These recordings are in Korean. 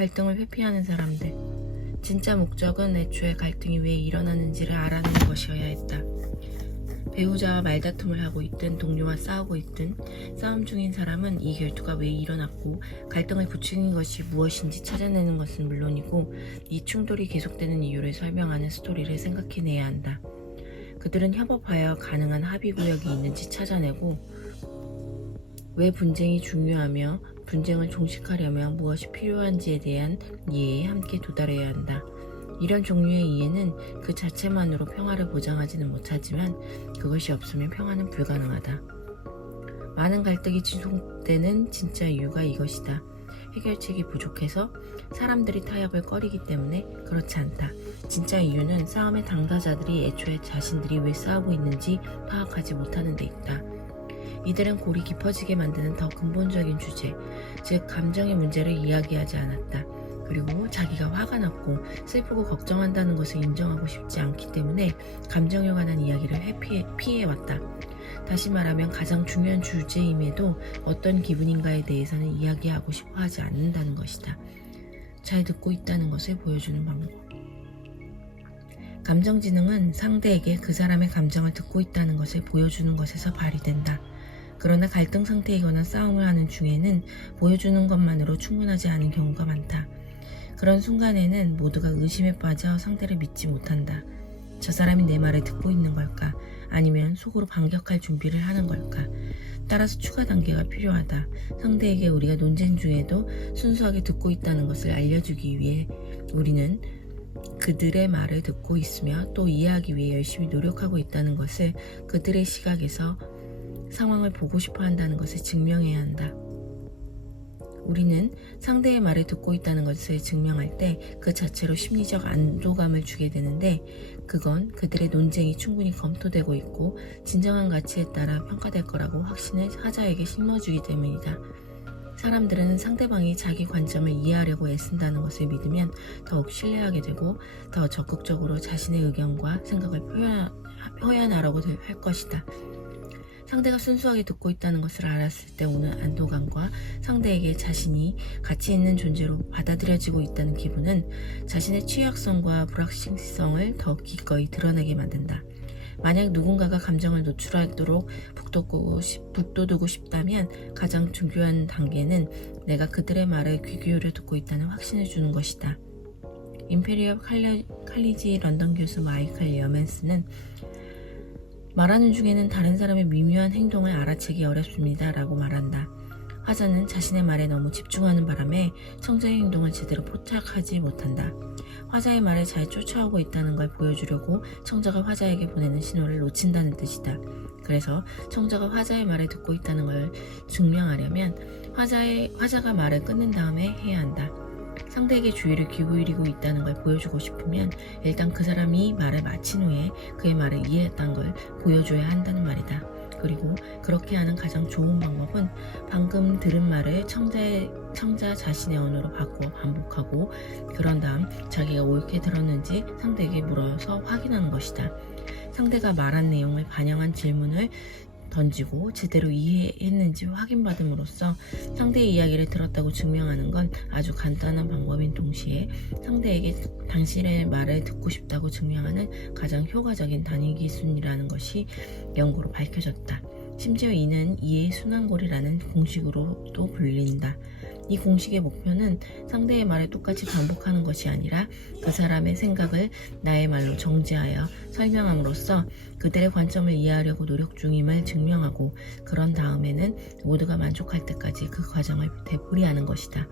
갈등을 회피하는 사람들. 진짜 목적은 애초에 갈등이 왜 일어나는지를 알아내는 것이어야 했다. 배우자와 말다툼을 하고 있든 동료와 싸우고 있든 싸움 중인 사람은 이 결투가 왜 일어났고 갈등을 부추긴 것이 무엇인지 찾아내는 것은 물론이고 이 충돌이 계속되는 이유를 설명하는 스토리를 생각해내야 한다. 그들은 협업하여 가능한 합의구역이 있는지 찾아내고 왜 분쟁이 중요하며 분쟁을 종식하려면 무엇이 필요한지에 대한 이해에 함께 도달해야 한다. 이런 종류의 이해는 그 자체만으로 평화를 보장하지는 못하지만 그것이 없으면 평화는 불가능하다. 많은 갈등이 지속되는 진짜 이유가 이것이다. 해결책이 부족해서 사람들이 타협을 꺼리기 때문에 그렇지 않다. 진짜 이유는 싸움의 당사자들이 애초에 자신들이 왜 싸우고 있는지 파악하지 못하는 데 있다. 이들은 골이 깊어지게 만드는 더 근본적인 주제, 즉 감정의 문제를 이야기하지 않았다. 그리고 자기가 화가 났고 슬프고 걱정한다는 것을 인정하고 싶지 않기 때문에 감정에 관한 이야기를 피해왔다. 다시 말하면 가장 중요한 주제임에도 어떤 기분인가에 대해서는 이야기하고 싶어 하지 않는다는 것이다. 잘 듣고 있다는 것을 보여주는 방법. 감정지능은 상대에게 그 사람의 감정을 듣고 있다는 것을 보여주는 것에서 발휘된다. 그러나 갈등 상태이거나 싸움을 하는 중에는 보여주는 것만으로 충분하지 않은 경우가 많다. 그런 순간에는 모두가 의심에 빠져 상대를 믿지 못한다. 저 사람이 내 말을 듣고 있는 걸까? 아니면 속으로 반격할 준비를 하는 걸까? 따라서 추가 단계가 필요하다. 상대에게 우리가 논쟁 중에도 순수하게 듣고 있다는 것을 알려주기 위해 우리는 그들의 말을 듣고 있으며 또 이해하기 위해 열심히 노력하고 있다는 것을 그들의 시각에서 상황을 보고 싶어 한다는 것을 증명해야 한다. 우리는 상대의 말을 듣고 있다는 것을 증명할 때 그 자체로 심리적 안도감을 주게 되는데 그건 그들의 논쟁이 충분히 검토되고 있고 진정한 가치에 따라 평가될 거라고 확신을 하자에게 심어주기 때문이다. 사람들은 상대방이 자기 관점을 이해하려고 애쓴다는 것을 믿으면 더욱 신뢰하게 되고 더 적극적으로 자신의 의견과 생각을 표현하려고 할 것이다. 상대가 순수하게 듣고 있다는 것을 알았을 때 오는 안도감과 상대에게 자신이 가치 있는 존재로 받아들여지고 있다는 기분은 자신의 취약성과 불확실성을 더 기꺼이 드러내게 만든다. 만약 누군가가 감정을 노출하도록 북돋우고 싶다면 가장 중요한 단계는 내가 그들의 말을 귀 기울여 듣고 있다는 확신을 주는 것이다. 임페리얼 칼리지 런던 교수 마이클 여맨스는 말하는 중에는 다른 사람의 미묘한 행동을 알아채기 어렵습니다 라고 말한다. 화자는 자신의 말에 너무 집중하는 바람에 청자의 행동을 제대로 포착하지 못한다. 화자의 말을 잘 쫓아오고 있다는 걸 보여주려고 청자가 화자에게 보내는 신호를 놓친다는 뜻이다. 그래서 청자가 화자의 말을 듣고 있다는 걸 증명하려면 화자가 말을 끊는 다음에 해야 한다. 상대에게 주의를 기울이고 있다는 걸 보여주고 싶으면 일단 그 사람이 말을 마친 후에 그의 말을 이해했다는 걸 보여줘야 한다는 말이다. 그리고 그렇게 하는 가장 좋은 방법은 방금 들은 말을 청자 자신의 언어로 바꾸어 반복하고 그런 다음 자기가 옳게 들었는지 상대에게 물어서 확인하는 것이다. 상대가 말한 내용을 반영한 질문을 던지고 제대로 이해했는지 확인받음으로써 상대의 이야기를 들었다고 증명하는 건 아주 간단한 방법인 동시에 상대에게 당신의 말을 듣고 싶다고 증명하는 가장 효과적인 단위 기술이라는 것이 연구로 밝혀졌다. 심지어 이는 이해의 순환골이라는 공식으로도 불린다. 이 공식의 목표는 상대의 말을 똑같이 반복하는 것이 아니라 그 사람의 생각을 나의 말로 정제하여 설명함으로써 그들의 관점을 이해하려고 노력 중임을 증명하고 그런 다음에는 모두가 만족할 때까지 그 과정을 되풀이하는 것이다.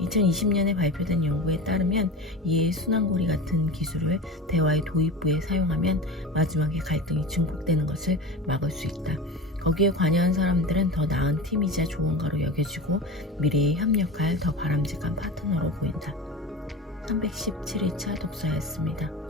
2020년에 발표된 연구에 따르면 이해의 순환고리 같은 기술을 대화의 도입부에 사용하면 마지막에 갈등이 증폭되는 것을 막을 수 있다. 거기에 관여한 사람들은 더 나은 팀이자 조언가로 여겨지고 미래에 협력할 더 바람직한 파트너로 보인다. 317일차 독서였습니다.